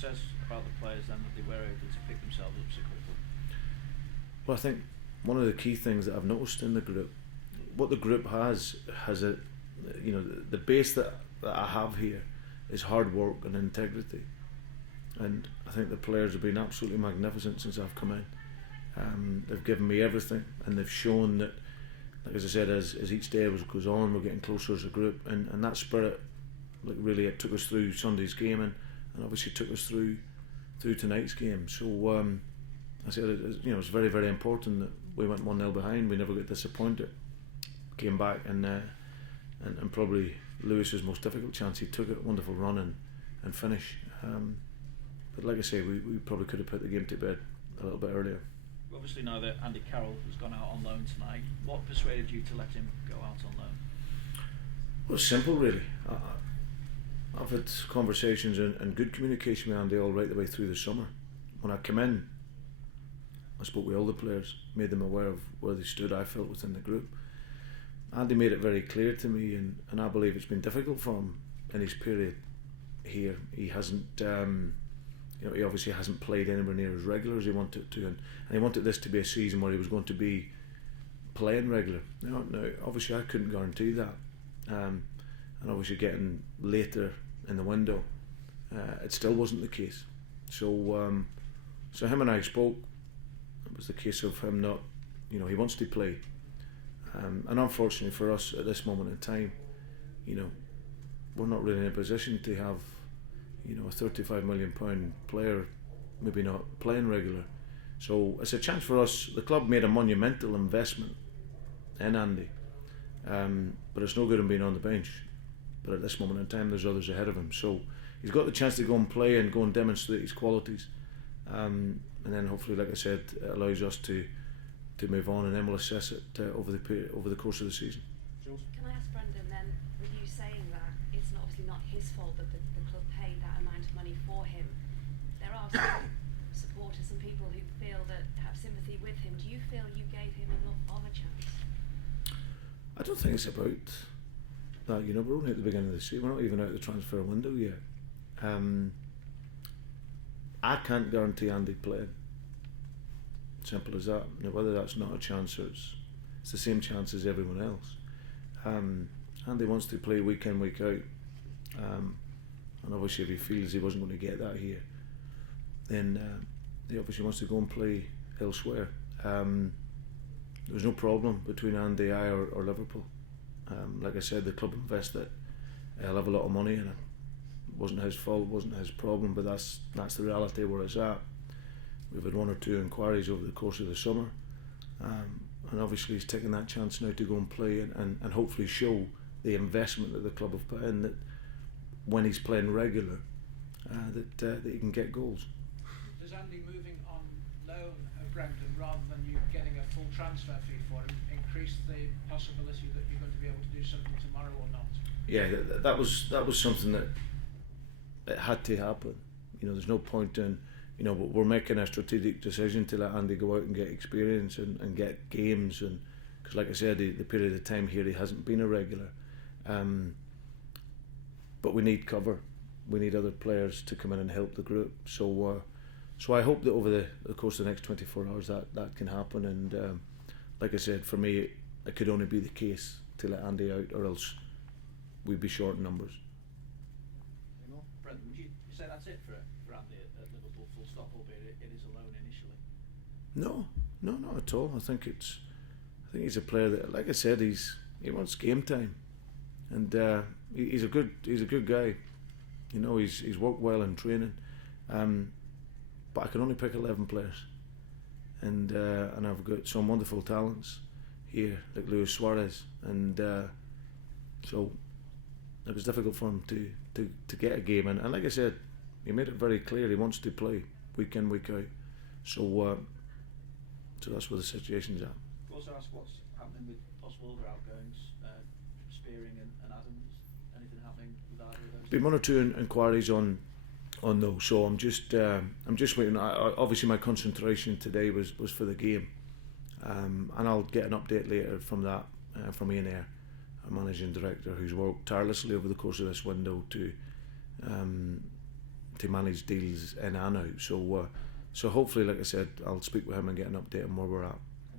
says about the players then that they were able to pick themselves up so quickly? Well, I think one of the key things that I've noticed in the group, what the group has a, the base that I have here is hard work and integrity, and I think the players have been absolutely magnificent since I've come in. They've given me everything, and they've shown that, like as I said, as each day goes on, we're getting closer as a group, and that spirit, like really, it took us through Sunday's game, and obviously took us through tonight's game. So I said, it's very, very important that we went 1-0 behind. We never got disappointed. Came back and probably Lewis's most difficult chance, he took it, wonderful run and finish. But like I say, we probably could have put the game to bed a little bit earlier. We obviously know that Andy Carroll has gone out on loan tonight. What persuaded you to let him go out on loan? Well, it's simple really. I've had conversations and good communication with Andy all right the way through the summer. When I came in, I spoke with all the players, made them aware of where they stood, I felt, within the group. Andy made it very clear to me, and I believe it's been difficult for him in his period here. He hasn't, he obviously hasn't played anywhere near as regular as he wanted to, and he wanted this to be a season where he was going to be playing regular. Now, obviously I couldn't guarantee that, and obviously getting later in the window, it still wasn't the case. So him and I spoke. It was the case of him not, he wants to play. And unfortunately for us at this moment in time, we're not really in a position to have, a £35 million player maybe not playing regular. So it's a chance for us. The club made a monumental investment in Andy, but it's no good him being on the bench. But at this moment in time, there's others ahead of him. So he's got the chance to go and play and go and demonstrate his qualities. And then hopefully, like I said, it allows us to move on, and then we'll assess it over the course of the season. Jules? Can I ask Brendan then, with you saying that it's obviously not his fault that the club paid that amount of money for him, there are some supporters, some people who feel that have sympathy with him. Do you feel you gave him enough of a chance? I don't think it's about that. We're only at the beginning of the season. We're not even out of the transfer window yet. I can't guarantee Andy playing. Simple as that. Now, whether that's not a chance or it's the same chance as everyone else. Andy wants to play week in, week out, and obviously if he feels he wasn't going to get that here, then he obviously wants to go and play elsewhere. There's no problem between Andy, I or Liverpool. Like I said, the club invested a hell of a lot of money in it. It wasn't his fault, it wasn't his problem, but that's the reality where it's at. We've had 1 or 2 inquiries over the course of the summer, and obviously he's taking that chance now to go and play and hopefully show the investment that the club have put in, that when he's playing regular, that he can get goals. Does Andy moving on loan, Brendan, rather than you getting a full transfer fee for him, increase the possibility that you're going to be able to do something tomorrow or not? Yeah, that was something that it had to happen. There's no point in. But we're making a strategic decision to let Andy go out and get experience and get games, and because like I said, the period of time here he hasn't been a regular, but we need cover. We need other players to come in and help the group. So I hope that over the course of the next 24 hours that can happen. And like I said, for me, it could only be the case to let Andy out, or else we'd be short in numbers. Brendan, would you say that's it for Andy at Liverpool, full stop, albeit it is a loan initially? No, not at all. I think he's a player that, like I said, he wants game time, and he's a good guy. He's worked well in training, but I can only pick 11 players, and I've got some wonderful talents here like Luis Suarez, and so it was difficult for him to get a game, and like I said, he made it very clear he wants to play week in, week out. So that's where the situation's at. We'll also ask what's happening with possible other outgoings, Spearing and Adams. Anything happening with either of those? Been 1 or 2 inquiries on those, so I'm just waiting. Obviously, my concentration today was for the game, and I'll get an update later from that from Ian Eyre, our managing director, who's worked tirelessly over the course of this window to to manage deals in and out. So hopefully, like I said, I'll speak with him and get an update on where we're at.